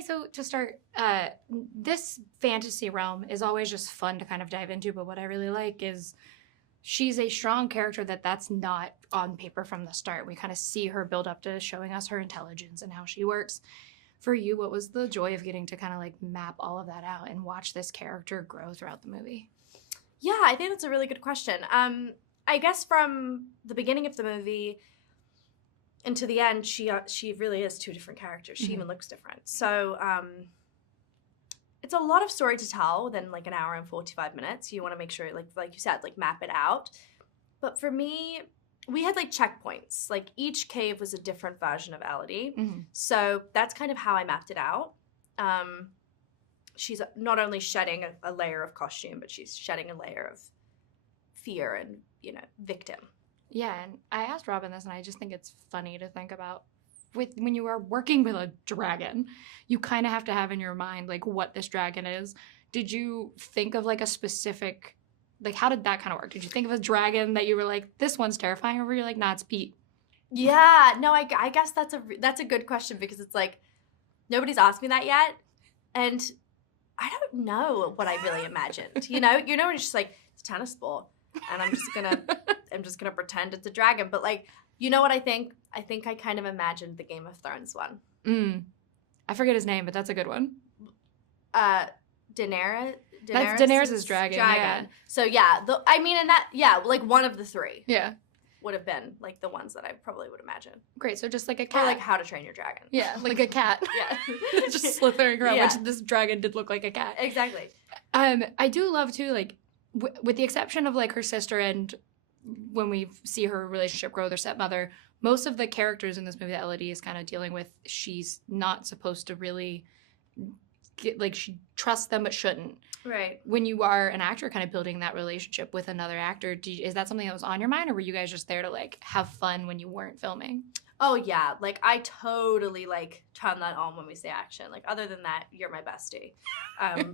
Maddie, so to start, this fantasy realm is always just fun to kind of dive into, but what I really like is she's a strong character that's not on paper from the start. We kind of see her build up to showing us her intelligence and how she works. For you, what was the joy of getting to kind of like map all of that out and watch this character grow throughout the movie? Yeah, I think that's a really good question. I guess from the beginning of the movie into the end, she really is two different characters. She even looks different. So it's a lot of story to tell within like an hour and 45 minutes. You want to make sure, like you said, like map it out. But for me, we had like checkpoints. Like each cave was a different version of Elodie. So that's kind of how I mapped it out. She's not only shedding a layer of costume, but she's shedding a layer of fear and, victim. Yeah, and I asked Robin this, and I just think it's funny to think about when you are working with a dragon, you kind of have to have in your mind, like, what this dragon is. Did you think of, like, a specific, like, how did that kind of work? Did you think of a dragon that you were like, this one's terrifying, or were you like, nah, it's Pete? Yeah, no, I guess that's a good question, because it's like, nobody's asked me that yet, and I don't know what I really imagined. It's just like, it's a tennis ball, and I'm just gonna pretend it's a dragon. But like, you know what I think? I think I kind of imagined the Game of Thrones one. I forget his name, but that's a good one. Daenerys. That's Daenerys' dragon. Yeah. So yeah, like one of the three. Yeah. Would have been like the ones that I probably would imagine. Great, so just like a cat. Or like How to Train Your Dragon. Yeah, like a cat. Yeah. Just slithering around, which this dragon did look like a cat. Exactly. I do love too, like, with the exception of like her sister and when we see her relationship grow with her stepmother, most of the characters in this movie that Elodie is kind of dealing with, she's not supposed to really get, like, she trusts them but shouldn't. Right. When you are an actor kind of building that relationship with another actor, is that something that was on your mind, or were you guys just there to like have fun when you weren't filming? Oh yeah, like I totally like turn that on when we say action. Like other than that, you're my bestie.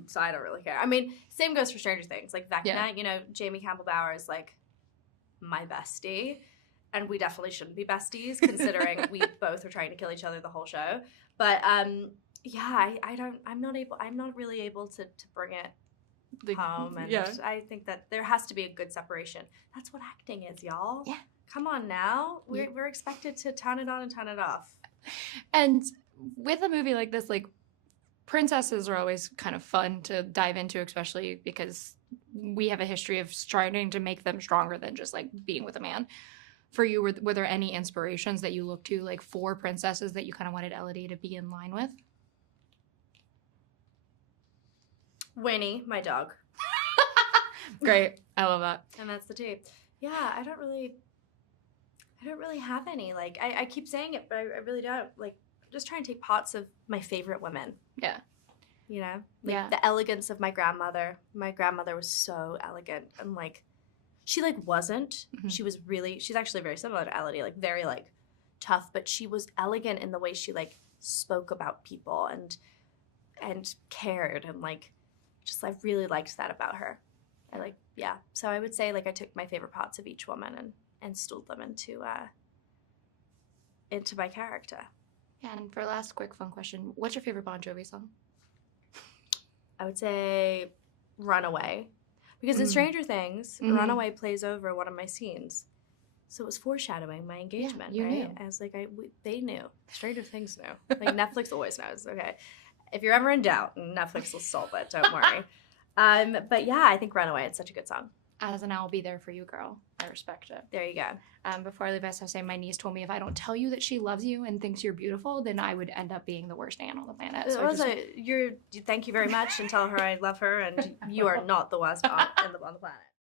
So I don't really care. I mean, same goes for Stranger Things. Like Vecna, Jamie Campbell Bower is like my bestie. And we definitely shouldn't be besties considering we both are trying to kill each other the whole show. But yeah, I'm not really able to bring it home. And I think that there has to be a good separation. That's what acting is, y'all. Yeah. Come on now. We're expected to turn it on and turn it off. And with a movie like this, like, princesses are always kind of fun to dive into, especially because we have a history of trying to make them stronger than just like being with a man. For you, were there any inspirations that you looked to, like, for princesses that you kind of wanted Elodie to be in line with? Winnie, my dog. Great. I love that. And that's the tape. Yeah, I don't really have any. Like, I keep saying it, but I really don't. Like, I'm just trying to take parts of my favorite women. Yeah. The elegance of my grandmother. My grandmother was so elegant. And, like, she, like, wasn't. Mm-hmm. She's actually very similar to Elodie, like, very, like, tough. But she was elegant in the way she, like, spoke about people and cared. And, like, just, I really liked that about her. So I would say, like, I took my favorite parts of each woman and instilled them into my character. Yeah, and for last quick fun question, what's your favorite Bon Jovi song? I would say Runaway. Because in Stranger Things, Runaway plays over one of my scenes. So it was foreshadowing my engagement, you right? knew. I was like, they knew. Stranger Things knew. Like, Netflix always knows, okay? If you're ever in doubt, Netflix will solve it, don't worry. But yeah, I think Runaway, it's such a good song. As an I'll be there for you, girl. I respect it. There you go. Before I leave, I have to say my niece told me if I don't tell you that she loves you and thinks you're beautiful, then I would end up being the worst aunt on the planet. So thank you very much, and tell her I love her, and you are not the worst aunt on the planet.